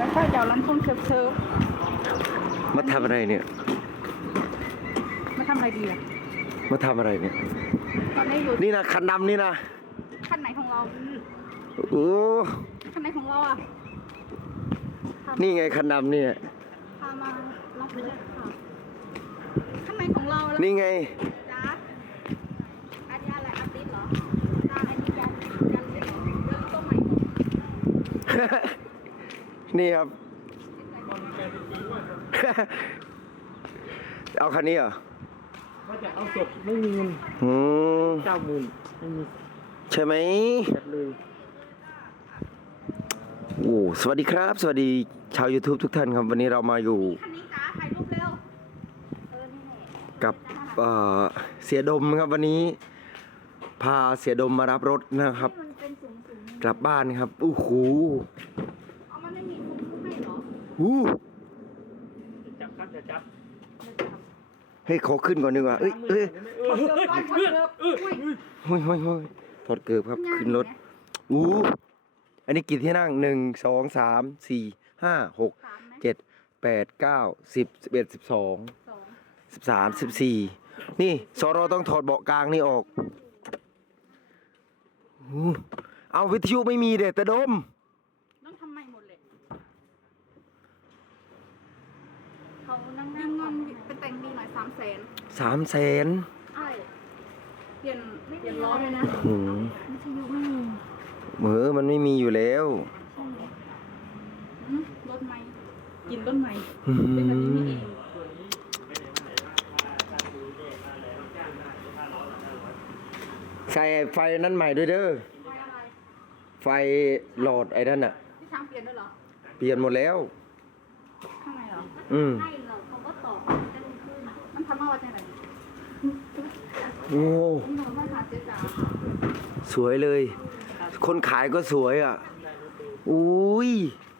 แล้วก็เดี๋ยวร้านทุ่งเซิร์ฟเซิร์ฟมาทำอะไรเนี่ย มาทำอะไรดีอะมาทำอะไรเนี่ย ตอนนี้อยู่นี่นะคันดำนี่นะขั้นไหนของเรา โอ้ขั้นไหนของเราอะนี่ไงคันดำเนี่ย พามารับเลยค่ะขั้นไหนของเราแล้วนี่ไง จ้าอันนี้อะไรอาติสเหรอจ้าอันนี้ยันยันเลยเหรอเรื่องตัวใหม่ นี่ครับ เอาคันนี้เหรอว่าจะเอาศพไม่มีเงินอืมเก้าหมื่นไม่มีใช่ไหมจัดเลยโอ้สวัสดีครับ สวัสดีชาว YouTube ทุกท่านครับ วันนี้เรามาอยู่คันนี้จ้าถ่ายรูปเร็วเออนี่แหละกับเอ่อเสียดมครับวันนี้ พาเสียดมมารับรถนะครับที่มันเป็นสูงสูงกลับบ้านครับโอ้โห เอามันไม่มีมุมให้เหร ออู้จะจับครับจะจับเฮ้ยขอขึ้นก่อนดีกว่าเอ้ยเอ้ยเออเดี๋ยวก่อนเดี๋ยวเดี๋ยวอุ้ยเฮ้ยเฮ้ยเฮ้ยถอดเกือบครับขึ้นรถอู้อันนี้กี่ที่นั่งหนึ่งสองสามสี่ห้าหกสามไหมเจ็ดแปดเก้าสิบสิบเอ็ดสิบสองสองสิบสามสิบสี่นี่สรต้องถอดเบาะกลางนี่ออกอู้เอาวิทยุไม่มีเด็ดแต่ดม ต้องทำใหม่หมดเลย เขานั่งนั่งเงินเป็นแต่งดีหน่อยสามแสนสามแสนใช่เปลี่ยนเปลี่ยนล้อเลยนะหืมวิทยุไม่มีเหมือมันไม่มีอยู่แล้วอืมรถไหมกินต้นไหมหืเป็นแบบนี้นี่มเองใส่ไฟนั้นใหม่ด้วยเด้อ ไฟอะไรไฟหลอดไอ้นั่นอะที่ช่างเปลี่ยนด้วยเหรอ เปลี่ยนหมดแล้ว ข้างในเหรอ อืม ให้เหรอเขาก็ต่อจะลงขึ้น มันทำมาว่าจะไหนโอ้นี่หนูมาหาเจ๊จ๋าสวยเลย คนขายก็สวยอะอุ้ย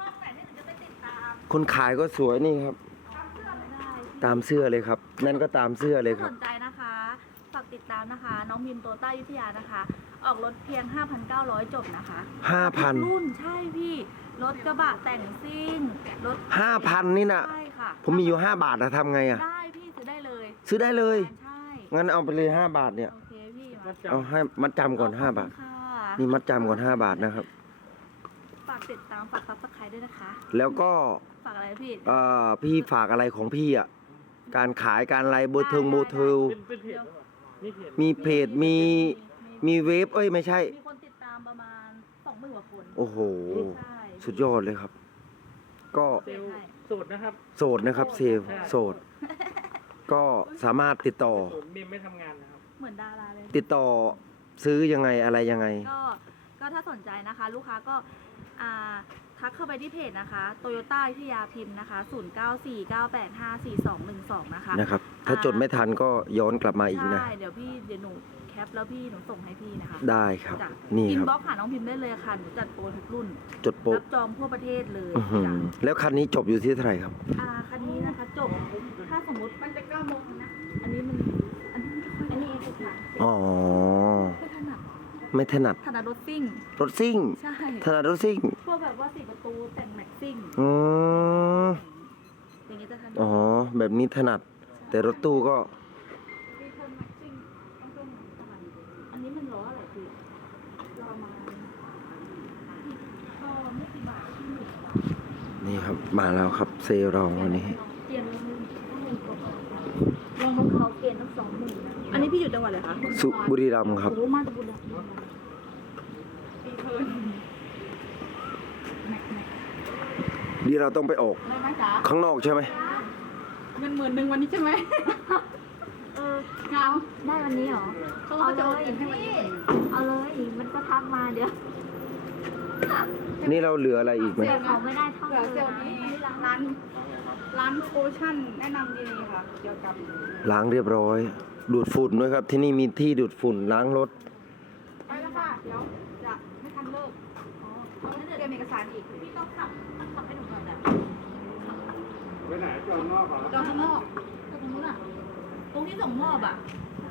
ห้องไหนที่หนูจะไปติดตามคนขายก็สวยนี่ครับตามเสื้อไม่ได้ตามเสื้อเลยครับ นั่นก็ตามเสื้อเลยคสรับนใจนะคะ ฝากติดตามนะคะ น้องพิมโตต้ายุทธยานะคะ ออกรถเพียง 5,900 จบนะคะห้าพันรุ่นใช่พี่ รถกระบะแต่งซิ่ง รถห้าพันนี่น่ะใช่ค่ะผมมีอยู่ห้าบาทนะทำไงอะ ได้พี่ซื้อได้เลย ซื้อได้เลย ใช่งั้นเอาไปเลยห้าบาทเนี่ย โอเคพี่มามาจับเอาให้มัดจำก่อนห้าบาท ค่ะนี่มัดจำก่อนห้าบาทนะครับ ฝากติดตามฝากซับสไครต์ด้วยนะคะ แล้วก็ฝากอะไรพี่ เอ่อพี่ฝากอะไรของพี่อะ การขายการอะไรโบเทิงโบเทลเป็นเป็นเพจเหรอนี่เพจมีเพจมีมีเว็บเอ้ยไม่ใช่ มีคนติดตามประมาณ20,000กว่าคนโอ้โห ใช่สุดยอดเลยครับ ก็เซลล์โสดนะครับ โสดนะครับ เซลลโสด ก็สามารถติดต่อโสดเมมไม่ทำงานนะครับ เหมือนดาราเลย ติดต่อซื้อยังไงอะไรยังไง ก็ก็ถ้าสนใจนะคะ ลูกค้าก็อ่า ทักเข้าไปที่เพจนะคะโตโยต้าพิทยาพิมพ์นะคะ 0949854212 นะคะนะครับ ถ้าจดไม่ทันก็ย้อนกลับมาอีกนะ ใช่ เดี๋ยวพี่เดี๋ยวหนูแคปแล้วพี่หนูส่งให้พี่นะคะได้ครับ จ้ะนี่อิคนรับบ็อกหาน้องพิมพ์ได้เลยค่ะ หนูจัดโปรทุกรุ่น จดโป๊ะรับจองทั่วประเทศเลยอื้อหือจ้ะแล้วคันนี้จบอยู่ที่เท่าไหร่ครับ อ่าคันนี้นะคะจบ ถ้าสมมติมันจะเก้าโมงนะ อันนี้มัน อันนี้ไม่ค่อยอันนี้เองค่ะ อ๋อไม่ถนัด ไม่ถนัดถนัดรถซิ่ง รถซิ่ง ใช่ ถนัดรถซิ่ง พวกแบบว่าสี่ประตูแต่งแม็กซิ่งอืมอย่างนี้จะถนัดอ๋อ แบบนี้ถนัด แต่รถตู้ก็รีเทิร์นแม็กซิ่งต้องเครื่องประมาณนี้อันนี้มันล้ออะไรพี่ประมาณก็ไม่กี่บาทที่หนึ่งบาทนี่ครับ มาแล้วครับเซลล์เราวันนี้เปลี่ยนลงต้องหมื่นกว่าบาทลองของเขาเกณฑ์ทั้งสองหมื่นนะอันนี้พี่อยู่จังหวัดอะไรคะสุบุรีรัมย์ครับรู้มาจากบุรีรัมย์ รีเทิร์นแม็กแม็ก ดีเราต้องไปออก ได้ไหมจ๊ะข้างนอกใช่ไหมเงินหมื่นหนึ่งวันนี้ใช่ไหมเออ เงาได้วันนี้เหรอ เขาก็จะโอนเงินให้วันนี้เอาเลยมันก็ทักมาเดี๋ยวนี่เราเหลืออะไรอีกไหมเซลล์เขาไม่ได้เท่าเหลือเซลล์นะนี้ร้านร้านโคชั่นแนะนำดีค่ะเกี่ยวกับล้างเรียบร้อย ดูดฝุ่นด้วยครับ ที่นี่มีที่ดูดฝุ่นล้างรถ ไปแล้วค่ะ เดี๋ยวจะไม่ทันเลิกอ๋อเอาเตรียมเอกสารอีก พี่ต้องขับขับให้หนูก่อนแบบ ไปไหนจอดนอกเหรอจองข้างนอกแต่ตรงนู้นอะตรงที่ส่งมอบอะ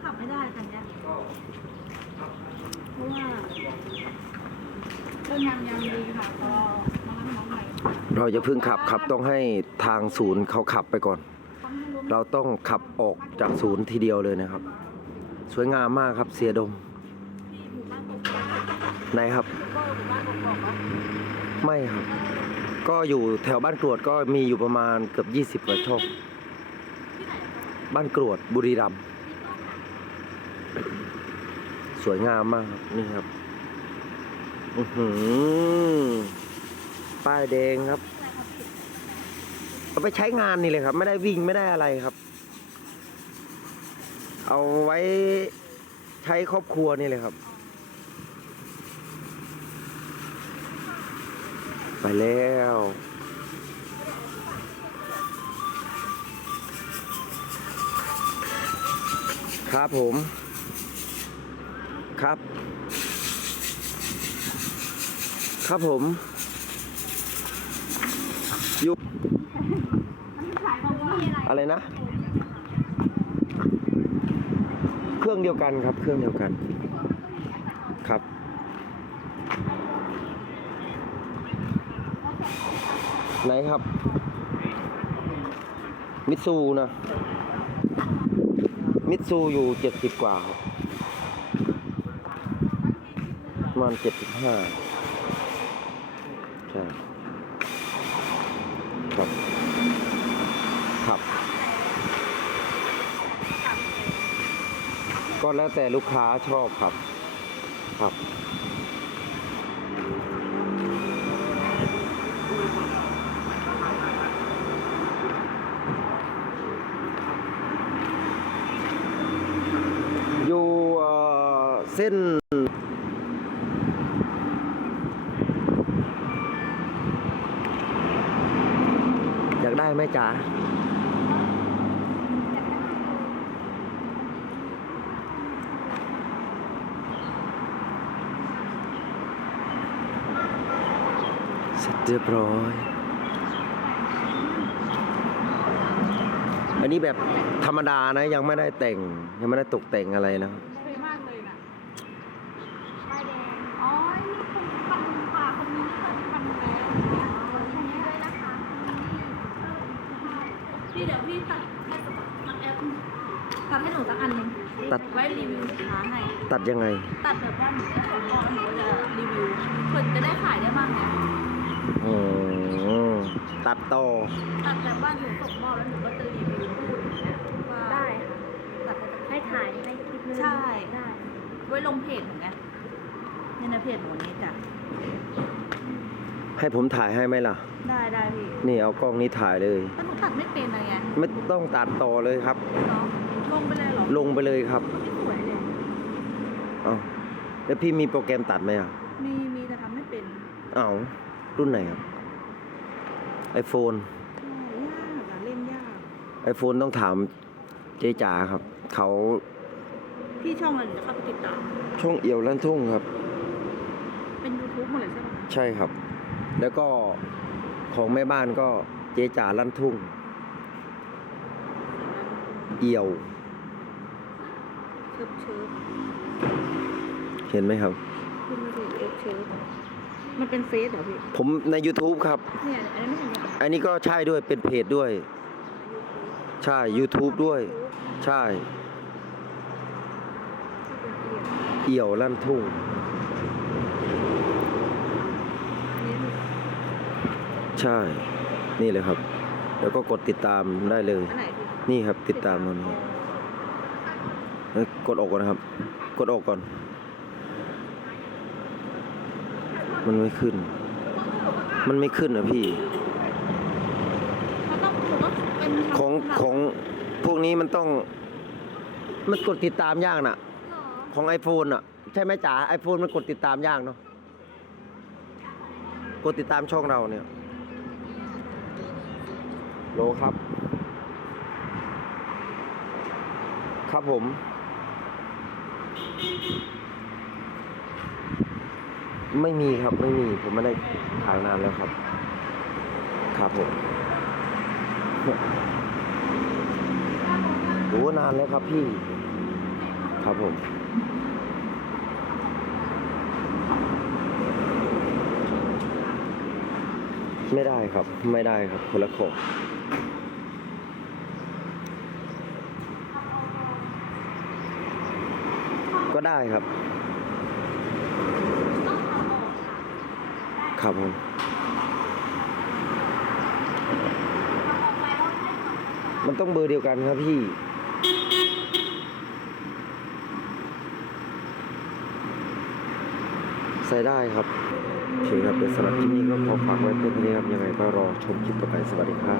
ขับไม่ได้คันเนี้ยเพราะว่าเรื่องงานยามดีค่ะก็มารับน้องใหม่เราจะเพิ่งขับขับต้องให้ทางศูนย์เขาขับไปก่อนเราต้องขับออกจากศูนย์ทีเดียวเลยนะครับ สวยงามมากครับเสียดมไหนครับไม่ครับ ก็อยู่แถวบ้านกรวดก็มีอยู่ประมาณเกือบ20กว่าช่องบ้านกรวดบุรีรัมย์สวยงามมากครับนี่ครับอือหือป้ายแดงครับ เอาไปใช้งานนี่เลยครับ ไม่ได้วิ่งไม่ได้อะไรครับ เอาไว้ใช้ครอบครัวนี่เลยครับ ไปแล้ว ครับผม ครับ ครับผมอยู่อะไรนะ เครื่องเดียวกันครับ เครื่องเดียวกัน ครับ ไหนครับ มิตซูนะ มิตซูอยู่เจ็ดสิบกว่าครับประมาณเจ็ดสิบห้าใช่ครับครับ ก็แล้วแต่ลูกค้าชอบครับ ครับ อยู่เอ่อเส้น อยากได้ไหมจ๋าเสร็จเรียบร้อย อันนี้แบบธรรมดานะยังไม่ได้แต่งยังไม่ได้ตกแต่งอะไรนะครับ สวยมากเลยนะป้ายแดงอ๋อนี่คนปันป่าคนนี้เคยปันแล้วคนนี้ด้วยนะคะ พี่เดี๋ยวพี่ตัดให้ทางแอป ตัดให้หนูสักอันหนึ่งตัด ไว้รีวิวสินค้าให้ ตัดยังไง ตัดแบบว่าหนูได้ของก่อนหนูก็จะรีวิวเพื่อจะได้ขายได้บ้างไงอืมตัดต่อ ตัดแบบว่าหนูส่งมอบแล้วหนูก็จะรีวิวพูดอย่างเงี้ยว่าได้ค่ะตัดมาจากให้ถ่ายให้คลิปนึงใช่ ได้ไว้ลงเพจหนูไงนี่นะเพจหนูนี้จ้ะให้ผมถ่ายให้ไหมล่ะ ได้ได้พี่นี่เอากล้องนี้ถ่ายเลย แต่หนูตัดไม่เป็นอะไรไงไม่ต้องตัดต่อเลยครับ เนาะ ลงไปเลยเหรอลงไปเลยครับไม่สวยเลยเอาแล้วพี่มีโปรแกรมตัดไหมอะมีมีแต่ทำไม่เป็นเอารุ่นไหนครับ iPhone ยากอะเล่นยาก iPhone ต้องถามเจ๊จ๋าครับ เขาพี่ช่องอะไรหนูจะเข้าไปติดตามช่องเอี่ยวลั่นทุ่งครับ เป็น YouTube หมดเลยใช่ไหมคะใช่ครับ แล้วก็ของแม่บ้านก็เจ๊จ๋าลั่นทุ่ง เอี่ยว เชิบเชิบเห็นไหมครับขึ้นมาสิเชิบเชิบมันเป็นเฟซเหรอพี่ ผมใน YouTube ครับ เนี่ยอันนี้ไม่เห็นเหรออันนี้ก็ใช่ด้วยเป็นเพจด้วย ใช่ YouTube ด้วย ใช่ เอี่ยวลั่นทุ่งใช่ นี่เลยครับ แล้วก็กดติดตามได้เลย อันไหนพี่นี่ครับติดตามตรงนี้เอ้ย กดออกก่อนนะครับ กดออกก่อน มันไม่ขึ้น มันไม่ขึ้นนะพี่เขาต้องผมต้องเป็นของของพวกนี้มันต้อง มันกดติดตามยากน่ะเหรอของ iPhone อะ ใช่ไหมจ๋าไอโฟนมันกดติดตามยากเนาะ กดติดตามช่องเราเนี่ย โลครับ ครับผม ไม่มีครับไม่มีผมไม่ได้ถ่ายนานแล้วครับ ครับผมโอ้นานแล้วครับพี่ ครับผมไม่ได้ครับ ไม่ได้ครับคนละของก็ ได้ครับต้องเอาออกค่ะได้ครับผมเอาออกไปแล้วให้ก่อนมันต้องเบอร์เดียวกันครับพี่ ใส่ได้ครับโอเคครับเดี๋ยวสำหรับที่นี่ก็ขอฝากไว้เพียงเท่านี้ครับ ยังไงก็รอชมคลิปต่อไปสวัสดีครับ